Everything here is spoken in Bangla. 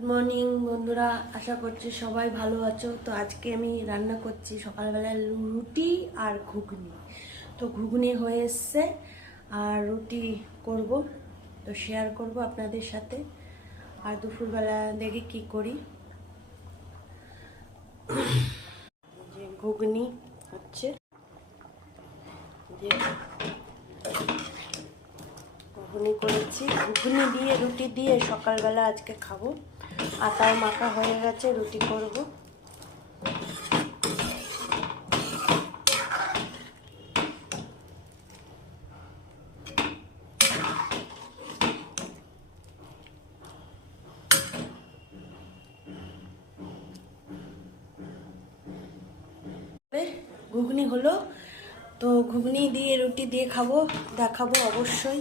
গুড মর্নিং বন্ধুরা, আশা করছি সবাই ভালো আছো। তো আজকে আমি রান্না করছি সকালবেলা রুটি আর ঘুগনি। তো ঘুগনি হয়ে এসছে আর রুটি করব, তো শেয়ার করব আপনাদের সাথে। আর দুপুরবেলা দেখি কি করি। যে ঘুগনি হচ্ছে, যে ঘুগনি করেছি, ঘুগনি দিয়ে রুটি দিয়ে সকালবেলা আজকে খাবো। আটাও মাখা হয়ে গেছে, রুটি করব। ঘুগনি হলো, তো ঘুগনি দিয়ে রুটি দিয়ে খাবো, দেখাবো অবশ্যই।